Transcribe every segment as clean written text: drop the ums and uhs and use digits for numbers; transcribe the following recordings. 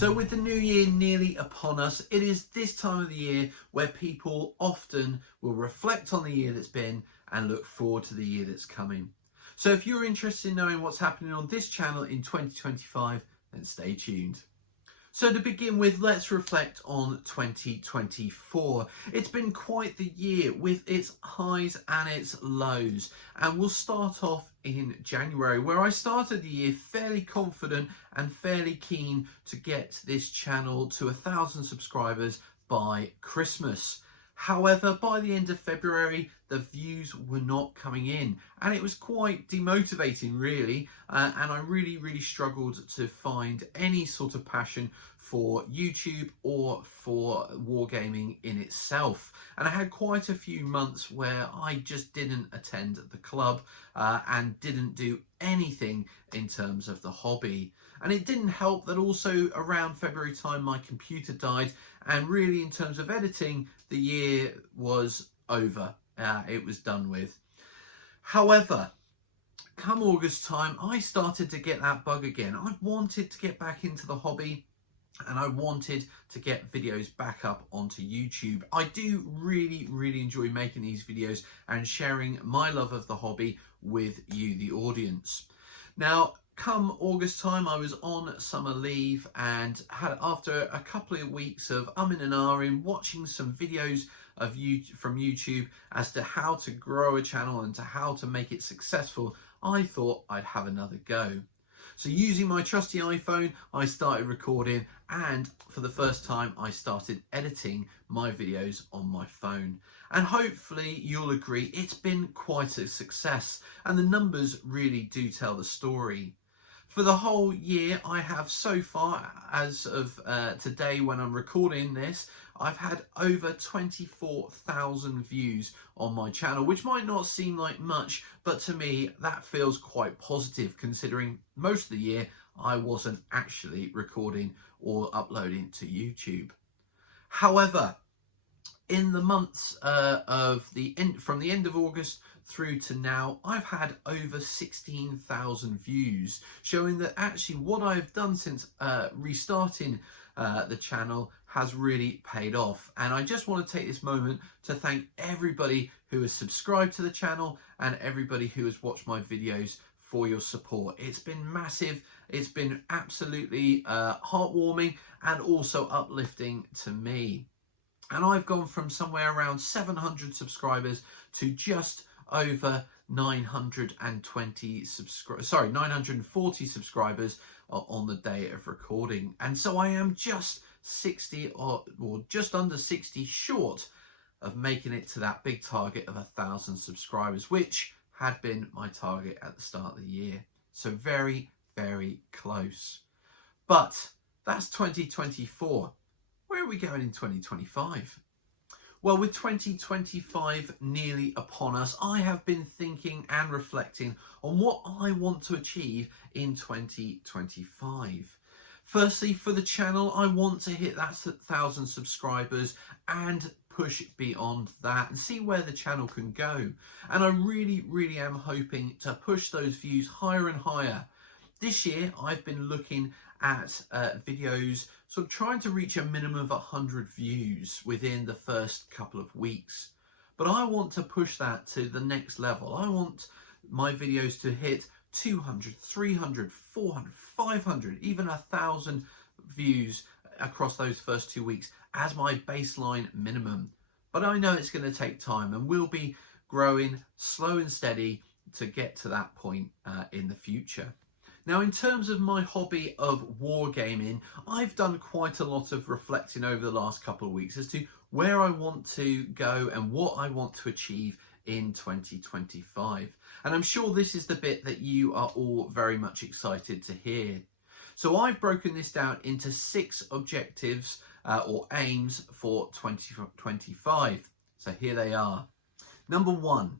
So with the new year nearly upon us, it is this time of the year where people often will reflect on the year that's been and look forward to the year that's coming. So if you're interested in knowing what's happening on this channel in 2025, then stay tuned. So to begin with, let's reflect on 2024. It's been quite the year with its highs and its lows. And we'll start off in January, where I started the year fairly confident and fairly keen to get this channel to 1,000 subscribers by Christmas. However, by the end of February, the views were not coming in, and it was quite demotivating, really. And I really struggled to find any sort of passion for YouTube or for wargaming in itself. And I had quite a few months where I just didn't attend the club and didn't do anything in terms of the hobby. And it didn't help that also around February time my computer died, and really in terms of editing the year was over. It was done with. However, come August time I started to get that bug again. I wanted to get back into the hobby and I wanted to get videos back up onto YouTube. I do really enjoy making these videos and sharing my love of the hobby with you, the audience. Now, come August time, I was on summer leave and had, after a couple of weeks of umming and ahhing, watching some videos of from YouTube as to how to grow a channel and to how to make it successful, I thought I'd have another go. So using my trusty iPhone, I started recording, and for the first time I started editing my videos on my phone. And hopefully you'll agree it's been quite a success, and the numbers really do tell the story. For the whole year, I have so far, as of today when I'm recording this, I've had over 24,000 views on my channel, which might not seem like much, but to me that feels quite positive, considering most of the year I wasn't actually recording or uploading to YouTube. However, in the months from the end of August through to now, I've had over 16,000 views, showing that actually what I've done since restarting the channel has really paid off. And I just want to take this moment to thank everybody who has subscribed to the channel and everybody who has watched my videos for your support. It's been massive. It's been absolutely heartwarming and also uplifting to me. And I've gone from somewhere around 700 subscribers to just over 940 subscribers on the day of recording. And so I am just 60 or just under 60 short of making it to that big target of 1,000 subscribers, which had been my target at the start of the year. So very close. But that's 2024. Where are we going in 2025? Well, with 2025 nearly upon us, I have been thinking and reflecting on what I want to achieve in 2025. Firstly, for the channel, I want to hit that 1,000 subscribers and push beyond that and see where the channel can go. And I really am hoping to push those views higher and higher. This year, I've been looking at videos, sort of trying to reach a minimum of 100 views within the first couple of weeks. But I want to push that to the next level. I want my videos to hit 200, 300, 400, 500, even 1,000 views across those first 2 weeks as my baseline minimum. But I know it's going to take time, and we'll be growing slow and steady to get to that point in the future. Now, in terms of my hobby of wargaming, I've done quite a lot of reflecting over the last couple of weeks as to where I want to go and what I want to achieve in 2025. And I'm sure this is the bit that you are all very much excited to hear. So I've broken this down into 6 objectives or aims for 2025. So here they are. Number 1.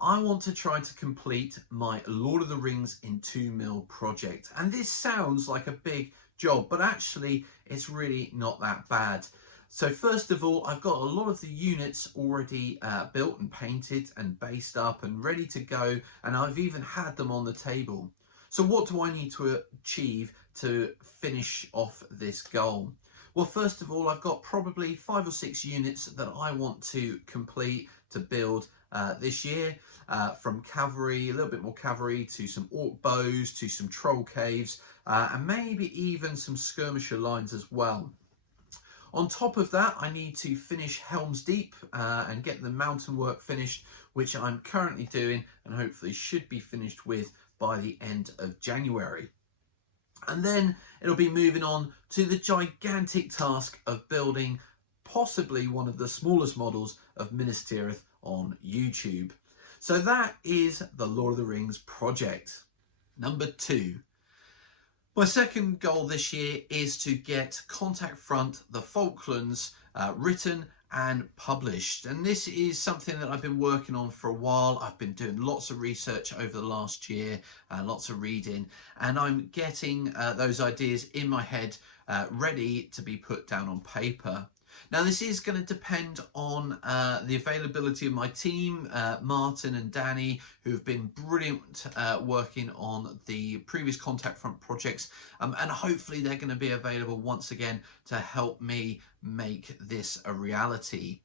I want to try to complete my Lord of the Rings in 2 mil project. And this sounds like a big job, but actually it's really not that bad. So first of all, I've got a lot of the units already built and painted and based up and ready to go. And I've even had them on the table. So what do I need to achieve to finish off this goal? Well, first of all, I've got probably 5 or 6 units that I want to complete to build this year, from cavalry, a little bit more cavalry, to some orc bows, to some troll caves, and maybe even some skirmisher lines as well. On top of that, I need to finish Helm's Deep and get the mountain work finished, which I'm currently doing and hopefully should be finished with by the end of January. And then it'll be moving on to the gigantic task of building possibly one of the smallest models of Minas Tirith on YouTube. So that is the Lord of the Rings project. Number 2. My second goal this year is to get Contact Front, the Folklands, written and published. And this is something that I've been working on for a while. I've been doing lots of research over the last year, lots of reading, and I'm getting those ideas in my head ready to be put down on paper. Now, this is going to depend on the availability of my team, Martin and Danny, who have been brilliant working on the previous Contact Front projects, and hopefully they're going to be available once again to help me make this a reality.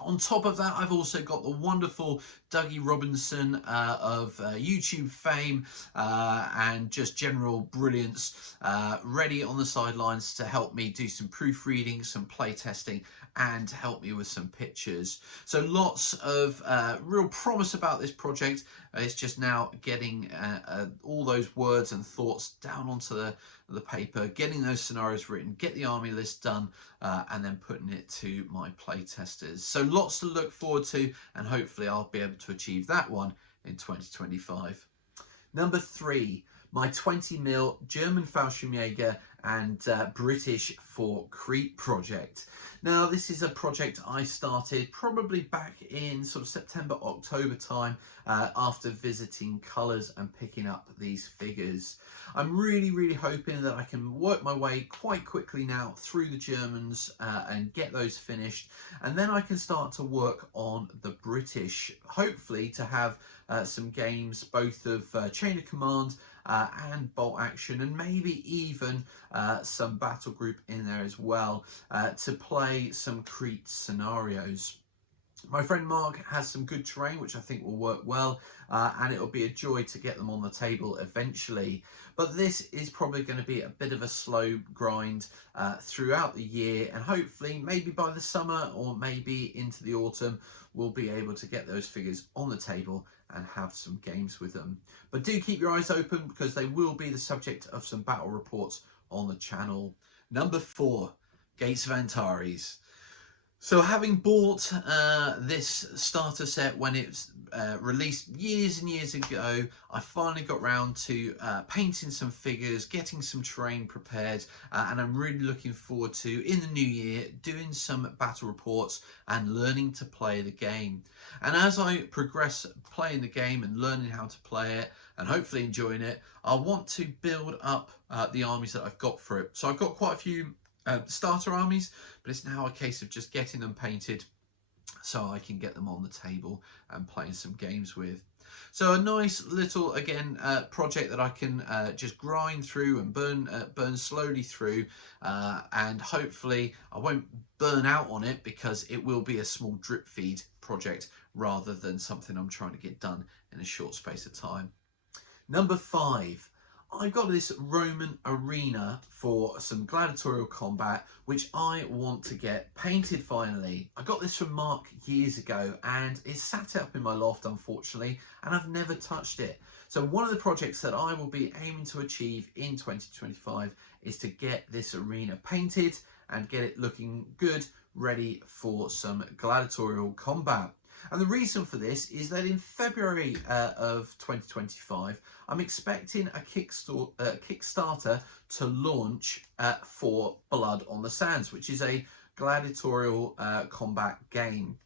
On top of that, I've also got the wonderful Dougie Robinson of YouTube fame and just general brilliance ready on the sidelines to help me do some proofreading, some play testing, and help me with some pictures. So lots of real promise about this project. It's just now getting all those words and thoughts down onto the paper, getting those scenarios written, get the army list done, and then putting it to my play testers. So lots to look forward to, and hopefully I'll be able to achieve that one in 2025. Number 3, my 20mm German Fallschirmjäger and British for Crete project. Now, this is a project I started probably back in sort of September, October time after visiting Colours and picking up these figures. I'm really hoping that I can work my way quite quickly now through the Germans and get those finished, and then I can start to work on the British, hopefully to have some games both of Chain of Command and bolt action, and maybe even some battle group in there as well to play some Crete scenarios. My friend Mark has some good terrain which I think will work well, and it'll be a joy to get them on the table eventually. But this is probably going to be a bit of a slow grind throughout the year, and hopefully maybe by the summer or maybe into the autumn we'll be able to get those figures on the table and have some games with them. But do keep your eyes open, because they will be the subject of some battle reports on the channel. Number 4, Gates of Antares. So having bought this starter set when it was released years and years ago, I finally got round to painting some figures, getting some terrain prepared, and I'm really looking forward to, in the new year, doing some battle reports and learning to play the game. And as I progress playing the game and learning how to play it and hopefully enjoying it, I want to build up the armies that I've got for it. So I've got quite a few starter armies, but it's now a case of just getting them painted so I can get them on the table and playing some games with. So a nice little, again, project that I can just grind through and burn slowly through, and hopefully I won't burn out on it, because it will be a small drip feed project rather than something I'm trying to get done in a short space of time. Number 5. I've got this Roman arena for some gladiatorial combat, which I want to get painted finally. I got this from Mark years ago, and it's sat up in my loft, unfortunately, and I've never touched it. So one of the projects that I will be aiming to achieve in 2025 is to get this arena painted and get it looking good, ready for some gladiatorial combat. And the reason for this is that in February of 2025, I'm expecting a Kickstarter to launch for Blood on the Sands, which is a gladiatorial combat game.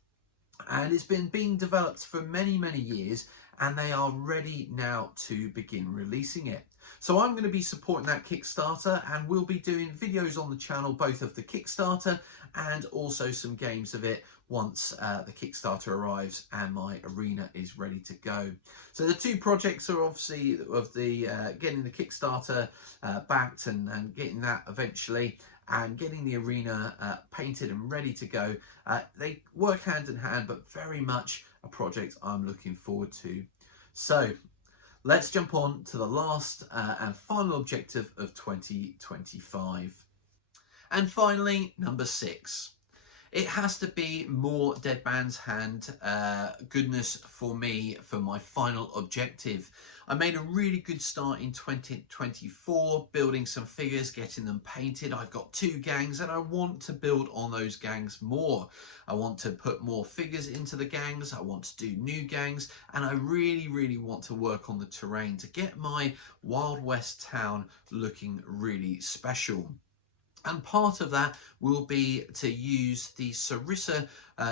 And it's been being developed for many years, and they are ready now to begin releasing it. So I'm going to be supporting that Kickstarter, and we'll be doing videos on the channel, both of the Kickstarter and also some games of it once the Kickstarter arrives and my arena is ready to go. So the two projects are obviously of the getting the Kickstarter backed and getting that eventually, and getting the arena painted and ready to go. They work hand in hand, but very much a project I'm looking forward to. So let's jump on to the last and final objective of 2025. And finally, number 6. It has to be more Dead Man's Hand goodness for me for my final objective. I made a really good start in 2024, building some figures, getting them painted. I've got 2 gangs and I want to build on those gangs more. I want to put more figures into the gangs. I want to do new gangs, and I really want to work on the terrain to get my Wild West town looking really special. And part of that will be to use the Sarissa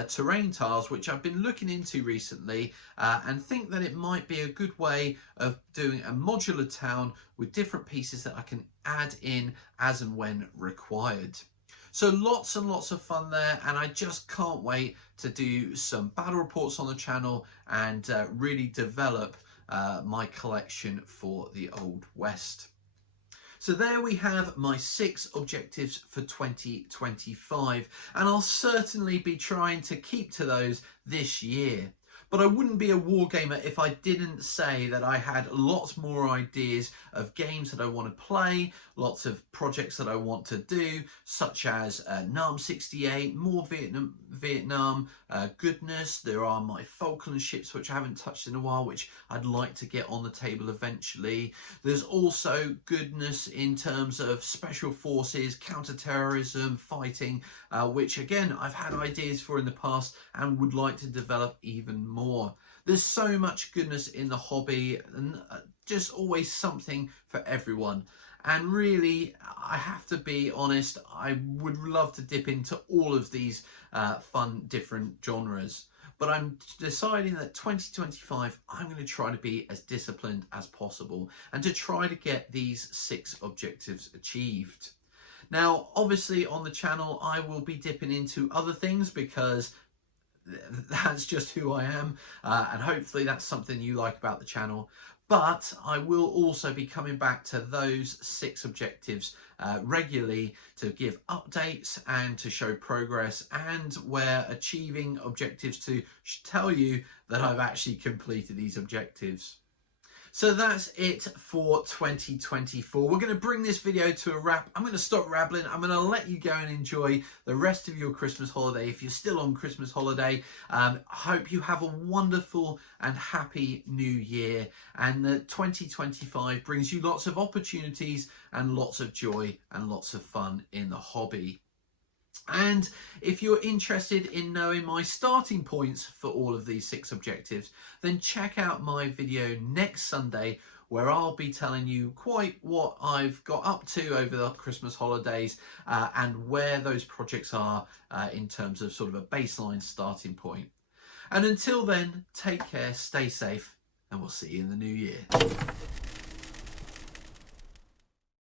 terrain tiles, which I've been looking into recently, and think that it might be a good way of doing a modular town with different pieces that I can add in as and when required. So lots and lots of fun there, and I just can't wait to do some battle reports on the channel and really develop my collection for the Old West. So there we have my 6 objectives for 2025, and I'll certainly be trying to keep to those this year. But I wouldn't be a wargamer if I didn't say that I had lots more ideas of games that I want to play, lots of projects that I want to do, such as NAM 68, more Vietnam goodness. There are my Folklands ships, which I haven't touched in a while, which I'd like to get on the table eventually. There's also goodness in terms of special forces, counter-terrorism, fighting, which again, I've had ideas for in the past and would like to develop even more. There's so much goodness in the hobby, and just always something for everyone. And really, I have to be honest, I would love to dip into all of these fun different genres. But I'm deciding that 2025, I'm going to try to be as disciplined as possible and to try to get these 6 objectives achieved. Now, obviously on the channel, I will be dipping into other things because that's just who I am, and hopefully that's something you like about the channel. But I will also be coming back to those 6 objectives regularly to give updates and to show progress, and where achieving objectives to tell you that I've actually completed these objectives. So that's it for 2024. We're going to bring this video to a wrap. I'm going to stop rambling. I'm going to let you go and enjoy the rest of your Christmas holiday. If you're still on Christmas holiday, I hope you have a wonderful and happy new year, and that 2025 brings you lots of opportunities and lots of joy and lots of fun in the hobby. And if you're interested in knowing my starting points for all of these 6 objectives, then check out my video next Sunday, where I'll be telling you quite what I've got up to over the Christmas holidays and where those projects are in terms of sort of a baseline starting point. And until then, take care, stay safe, and we'll see you in the new year.